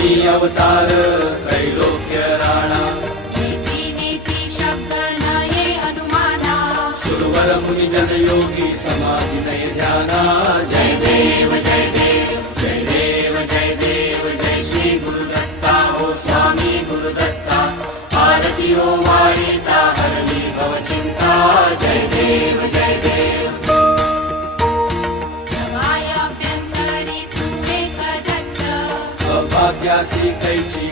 स्वामी अवतार त्रैलोक्य राणा नेती शब्द नये अनुमाना सुरवर मुनि जन योगी समाधि नय ध्याना जय देव जय देव जय देव जय देव जय श्री गुरुदत्ता हो स्वामी गुरुदत्ता आरती हो वाणीता हरली भव चिंता जय देव जय देव सवायाभ्यंतरी तू एक दत्त अभाग्यासी कैची